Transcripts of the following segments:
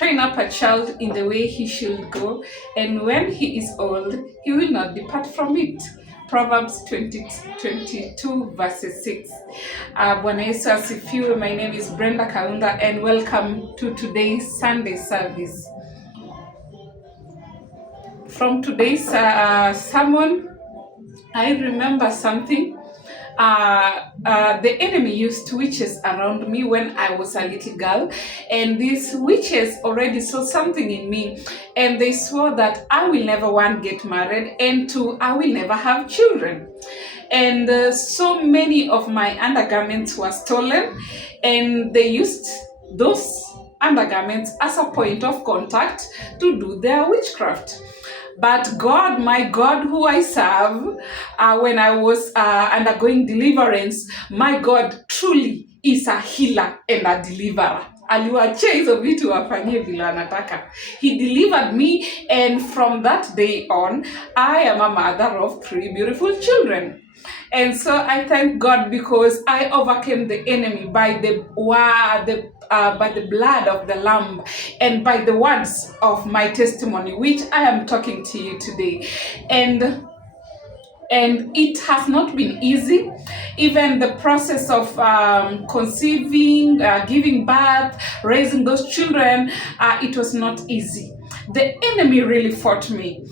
Train up a child in the way he should go, and when he is old, he will not depart from it. Proverbs 22 verses 6. Bwana Yesu asifiwe. My name is Brenda Kaunda and welcome to today's Sunday service. From today's sermon, I remember something. The enemy used witches around me when I was a little girl, and these witches already saw something in me, and they swore that I will never, one, get married, and two, I will never have children. And so many of my undergarments were stolen, and they used those undergarments as a point of contact to do their witchcraft. But God, my God, who I serve, when I was undergoing deliverance, my God truly is a healer and a deliverer. Aliwachia hizo vitu wafanyie vile anataka. He delivered me, and from that day on, I am a mother of 3 beautiful children. And so I thank God because I overcame the enemy by the blood of the Lamb and by the words of my testimony, which I am talking to you today. And it has not been easy. Even the process of conceiving, giving birth, raising those children, it was not easy. The enemy really fought me.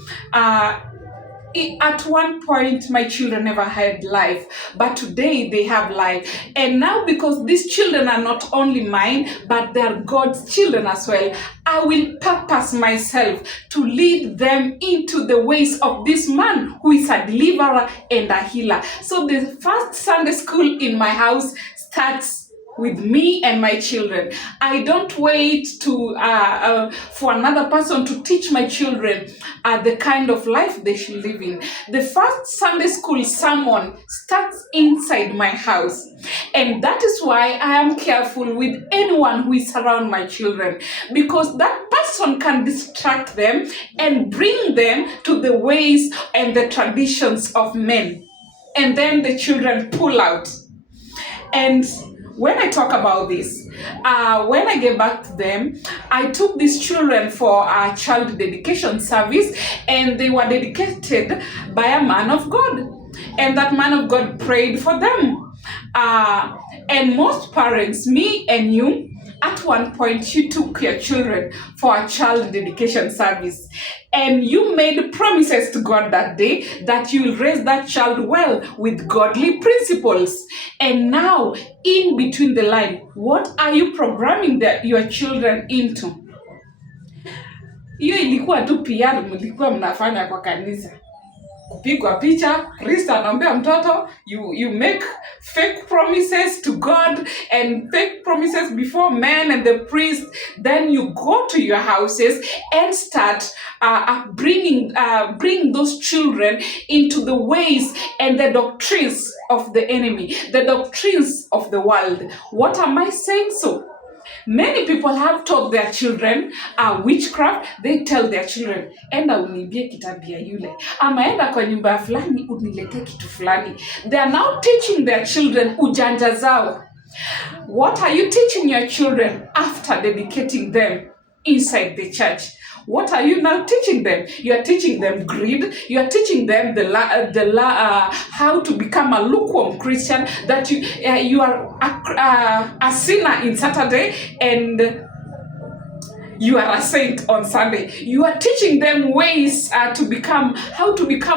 At one point, my children never had life, but today they have life. And now, because these children are not only mine, but they are God's children as well, I will purpose myself to lead them into the ways of this man who is a deliverer and a healer. So the first Sunday school in my house starts with me and my children. I don't wait to for another person to teach my children the kind of life they should live in. The first Sunday school sermon starts inside my house. And that is why I am careful with anyone who is around my children, because that person can distract them and bring them to the ways and the traditions of men. And then the children pull out. And when I talk about this, when I get back to them, I took these children for a child dedication service, and they were dedicated by a man of God. And that man of God prayed for them. And most parents, me and you, at one point you took your children for a child dedication service, and you made promises to God that day that you will raise that child well with godly principles. And now, in between the line, what are you programming your children into? Hiyo ilikuwa tu PR mlikuwa mnafanya kwa kanisa. Kupigwa picha, Kristo anaambia mtoto, you make fake promises to God and fake promises before men and the priest. Then you go to your houses and start bring those children into the ways and the doctrines of the enemy, the doctrines of the world. What am I saying so? Many people have taught their children witchcraft. They tell their children, enda unibie kitabia yule, ama enda kwa nyumba fulani unilete kitu fulani. They are now teaching their children ujanja zao. What are you teaching your children after dedicating them inside the church? What are you now teaching them? You are teaching them greed. You are teaching them how to become a lukewarm Christian, that you are a sinner in Saturday and you are a saint on Sunday. You are teaching them ways how to become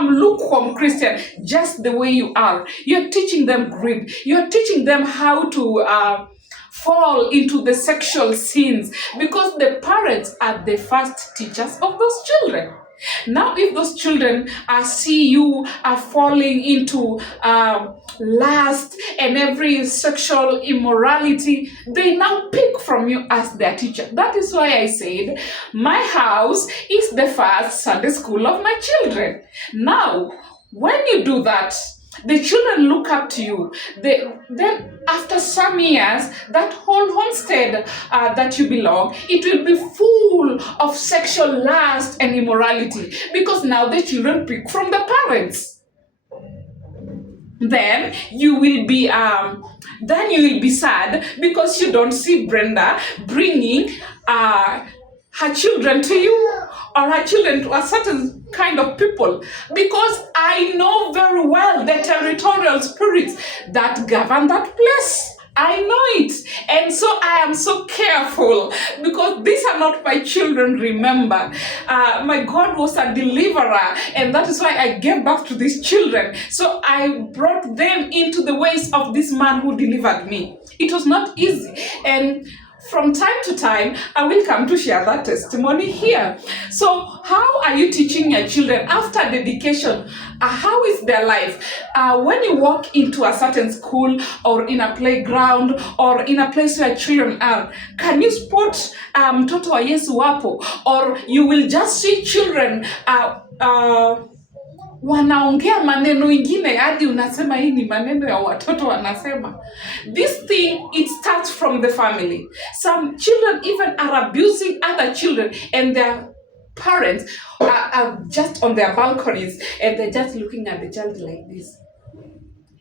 lukewarm Christian, just the way you are. You are teaching them greed. You are teaching them how to fall into the sexual sins, because the parents are the first teachers of those children. Now, if those children see you falling into lust and every sexual immorality, they now pick from you as their teacher. That is why I said my house is the first Sunday school of my children. Now, when you do that, the children look up to you. Then after some years, that whole homestead that you belong, it will be full of sexual lust and immorality, because now the children pick from the parents. Then you will be sad because you don't see Brenda bringing her children to you or her children to a certain kind of people, because I know very well the territorial spirits that govern that place. I know it. And so I am so careful because these are not my children, remember. My God was a deliverer, and that is why I gave birth to these children. So I brought them into the ways of this man who delivered me. It was not easy. And from time to time, I will come to share that testimony here. So how are you teaching your children after dedication? How is their life? When you walk into a certain school or in a playground or in a place where children are, can you spot mtoto wa Yesu wapo? Or you will just see children wanaongea maneno ingine hadi unasema hii ni maneno ya watoto wanasema. This thing, it starts from the family. Some children even are abusing other children, and their parents are just on their balconies and they're just looking at the child like this.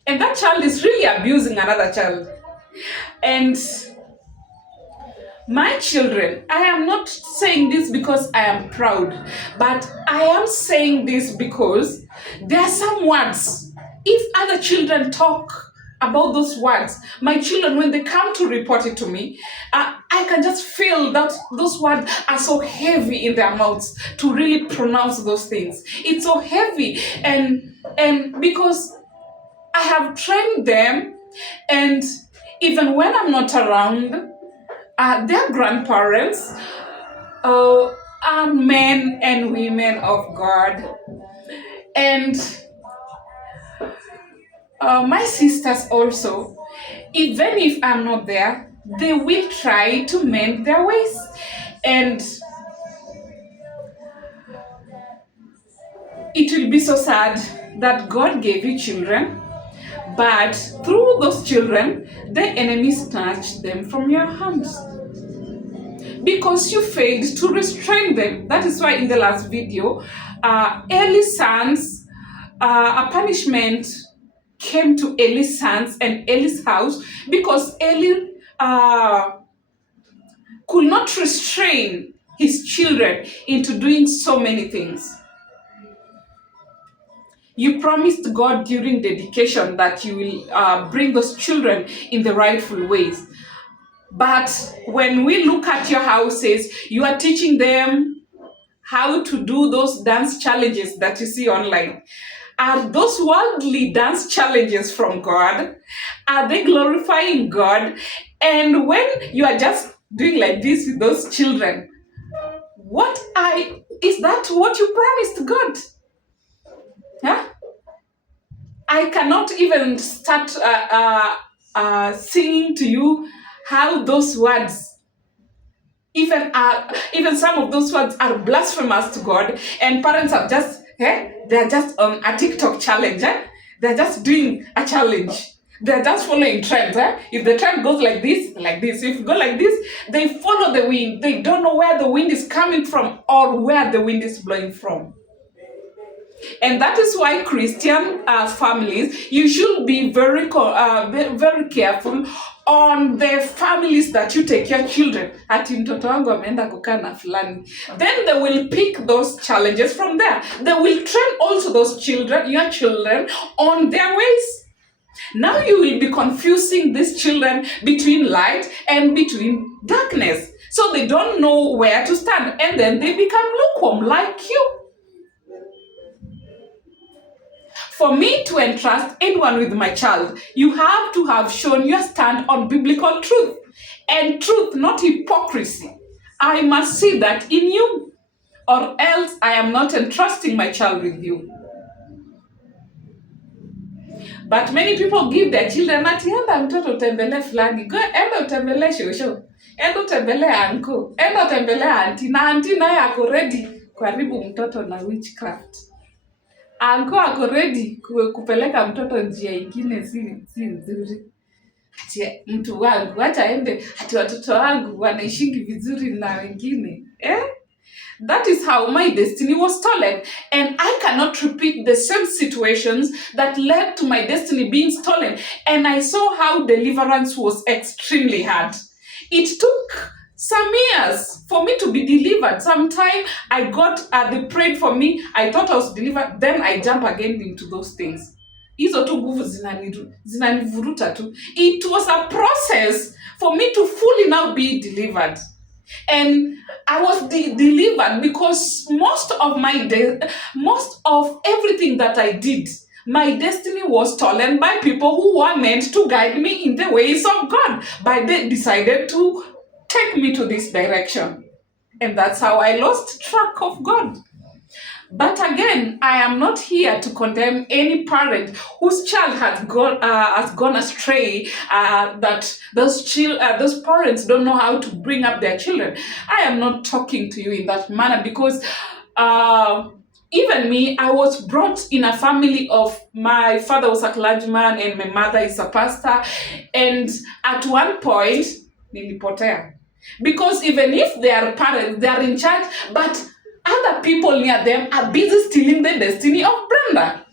And that child is really abusing another child. And my children, I am not saying this because I am proud, but I am saying this because there are some words. If other children talk about those words, my children, when they come to report it to me, I can just feel that those words are so heavy in their mouths to really pronounce those things. It's so heavy, and because I have trained them, and even when I'm not around, their grandparents are men and women of God. And my sisters also, even if I'm not there, they will try to mend their ways. And it will be so sad that God gave you children, but through those children, the enemy snatched them from your hands because you failed to restrain them. That is why in the last video, Eli's sons, a punishment came to Eli's sons and Eli's house because Eli could not restrain his children into doing so many things. You promised God during dedication that you will bring those children in the rightful ways. But when we look at your houses, you are teaching them how to do those dance challenges that you see online. Are those worldly dance challenges from God? Are they glorifying God? And when you are just doing like this with those children, is that what you promised God? Huh? I cannot even start singing to you how those words, even some of those words are blasphemous to God, and parents are just, they're just on a TikTok challenge. They're just doing a challenge. They're just following trends. If the trend goes like this, like this. If you go like this, they follow the wind. They don't know where the wind is coming from or where the wind is blowing from. And that is why Christian families, you should be very careful on the families that you take your children. Ati mtoto wangu ameenda kukaa na fulani. Then they will pick those challenges from there. They will train also those children, your children, on their ways. Now you will be confusing these children between light and between darkness. So they don't know where to stand, and then they become lukewarm like you. For me to entrust anyone with my child, you have to have shown your stand on biblical truth. And truth, not hypocrisy. I must see that in you, or else I am not entrusting my child with you. But many people give their children, ati enda mtoto utembele fulani, go enda utembele shosho, enda utembele anko, enda utembele auntie, na auntie naye ako ready kuharibu mtoto na witchcraft. Anko ako ready kupeleka mtoto njia ingine si nzuri. Ati mtu wangu acha ende, ati watoto wangu wanaishingi vizuri na wengine. That is how my destiny was stolen, and I cannot repeat the same situations that led to my destiny being stolen. And I saw how deliverance was extremely hard. It took some years for me to be delivered. Sometime I got, they prayed for me, I thought I was delivered, then I jump again into those things. Hizo tu nguvu zinanivuruta tu. It was a process for me to fully now be delivered. And I was delivered because most of everything that I did, my destiny was stolen by people who were meant to guide me in the ways of God, but they decided to take me to this direction. And that's how I lost track of God. But again, I am not here to condemn any parent whose child has gone astray. That those parents don't know how to bring up their children. I am not talking to you in that manner because even me, I was brought in a family of, my father was a clergyman and my mother is a pastor. And at one point, nilipotea. Because even if they are parents, they are in charge, but other people near them are busy stealing the destiny of Brenda.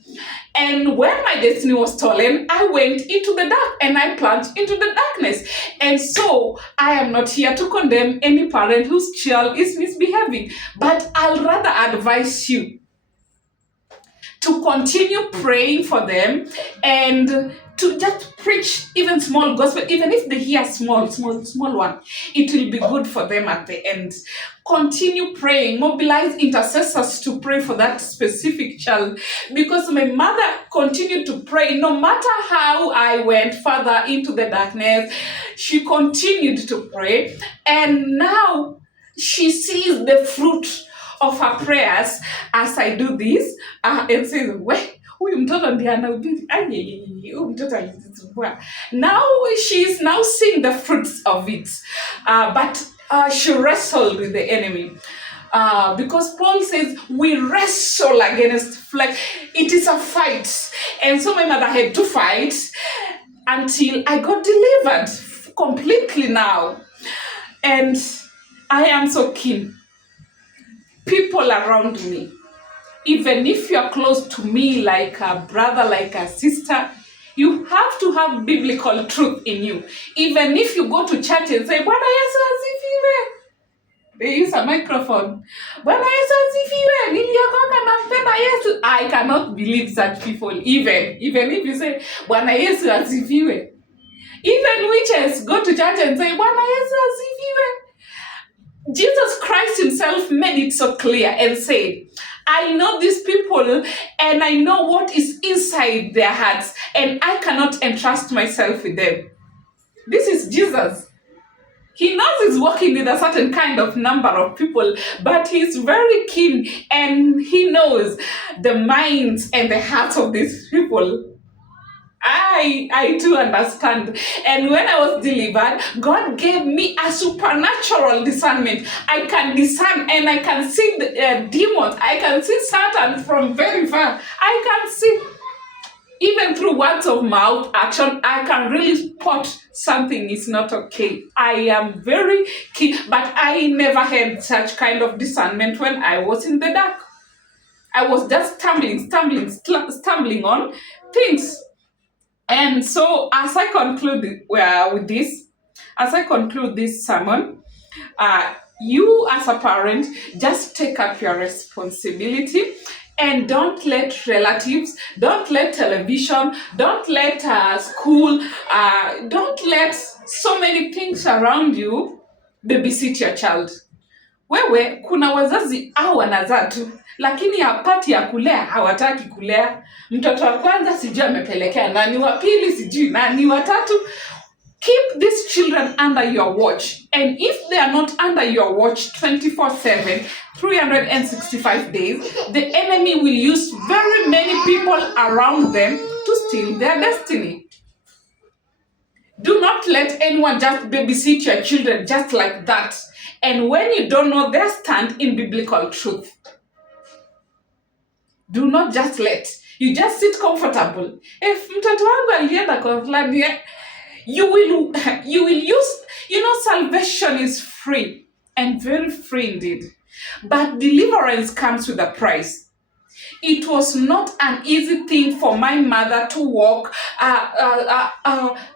And when my destiny was stolen, I went into the dark and I plunged into the darkness. And so I am not here to condemn any parent whose child is misbehaving, but I'll rather advise you to continue praying for them and to just preach even small gospel, even if they hear small one, it will be good for them at the end. Continue praying, mobilize intercessors to pray for that specific child, because my mother continued to pray no matter how I went further into the darkness. She continued to pray, and now she sees the fruit of her prayers as I do this, and says, huyu mtoto ndiye anahubiri, huyu mtoto alijisumbua. Now she's now seeing the fruits of it, but she wrestled with the enemy. Because Paul says we wrestle against flesh. It is a fight. And so my mother had to fight until I got delivered completely now. And I am so keen. People around me, even if you're close to me like a brother, like a sister, you have to have biblical truth in you. Even if you go to church and say, Bwana Yesu asifiwe. They use a microphone. Bwana Yesu asifiwe. Niliokoka nampenda Yesu. I cannot believe such people. Even if you say, Bwana Yesu asifiwe. Even witches go to church and say, Bwana Yesu asifiwe. Jesus Christ himself made it so clear and said, I know these people and I know what is inside their hearts, and I cannot entrust myself with them. This is Jesus. He knows he's working with a certain kind of number of people, but he's very keen and he knows the minds and the hearts of these people. I do understand. And when I was delivered, God gave me a supernatural discernment. I can discern and I can see the demons. I can see Satan from very far. I can see, even through words of mouth, action, I can really spot something is not okay. I am very keen, but I never had such kind of discernment when I was in the dark. I was just stumbling on things. And so as I conclude with this, as I conclude this sermon, you as a parent, just take up your responsibility and don't let relatives, don't let television, don't let school, don't let so many things around you babysit your child. Wewe, kuna wazazi au wanazaa tu, lakini hapati ya kulea, hawataki kulea. Mtoto wa kwanza sijui amepelekea nani, wa pili sijui nani, wa tatu. Keep these children under your watch. And if they are not under your watch 24/7, 365 days, the enemy will use very many people around them to steal their destiny. Do not let anyone just babysit your children just like that. And when you don't know their stand in biblical truth, do not just let. You just sit comfortable. If mtoto wangu alienda kwa fulani, you will use, salvation is free and very free indeed. But deliverance comes with a price. It was not an easy thing for my mother to walk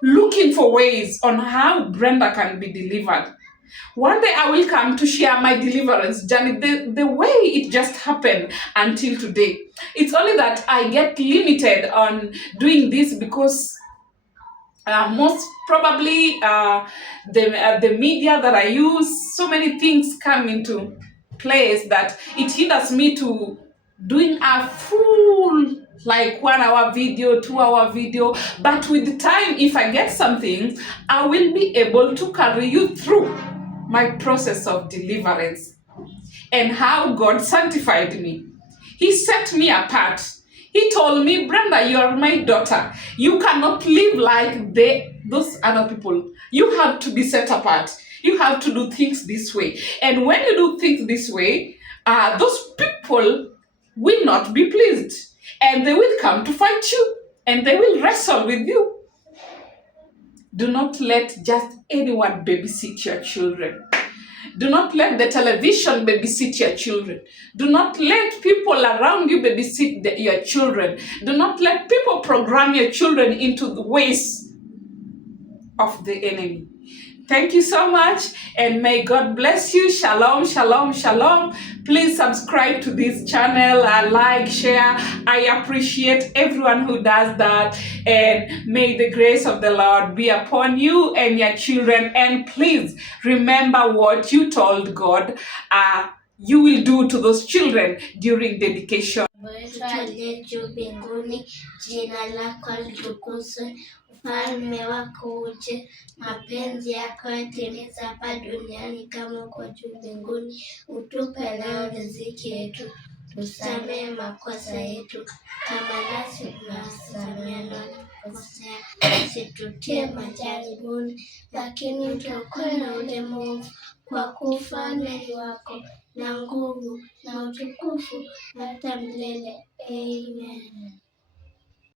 looking for ways on how Brenda can be delivered. One day I will come to share my deliverance journey, the way it just happened until today. It's only that I get limited on doing this because most probably the media that I use, so many things come into place that it hinders me to doing a full like 1 hour video, 2 hour video. But with the time, if I get something, I will be able to carry you through my process of deliverance and how God sanctified me. He set me apart. He told me, Brenda, you are my daughter. You cannot live like those other people. You have to be set apart. You have to do things this way. And when you do things this way, those people will not be pleased. And they will come to fight you. And they will wrestle with you. Do not let just anyone babysit your children. Do not let the television babysit your children. Do not let people around you babysit your children. Do not let people program your children into the ways of the enemy. Thank you so much, and may God bless you. Shalom, shalom, shalom. Please subscribe to this channel, like, share. I appreciate everyone who does that, and may the grace of the Lord be upon you and your children. And please remember what you told God you will do to those children during dedication. Aliye juu mbinguni, jina lako litukuzwe, ufalme wako uje, mapenzi yako yatimizwe hapa duniani kama huko juu mbinguni. Utupe leo riziki yetu, tusamehe makosa yetu kama nasi tunawasamehe wanaotukosea, usitutie majaribuni, lakini utuokoe na ule mwovu, kwa kuwa ufalme ni wako na nguvu na utukufu hata milele. Amen.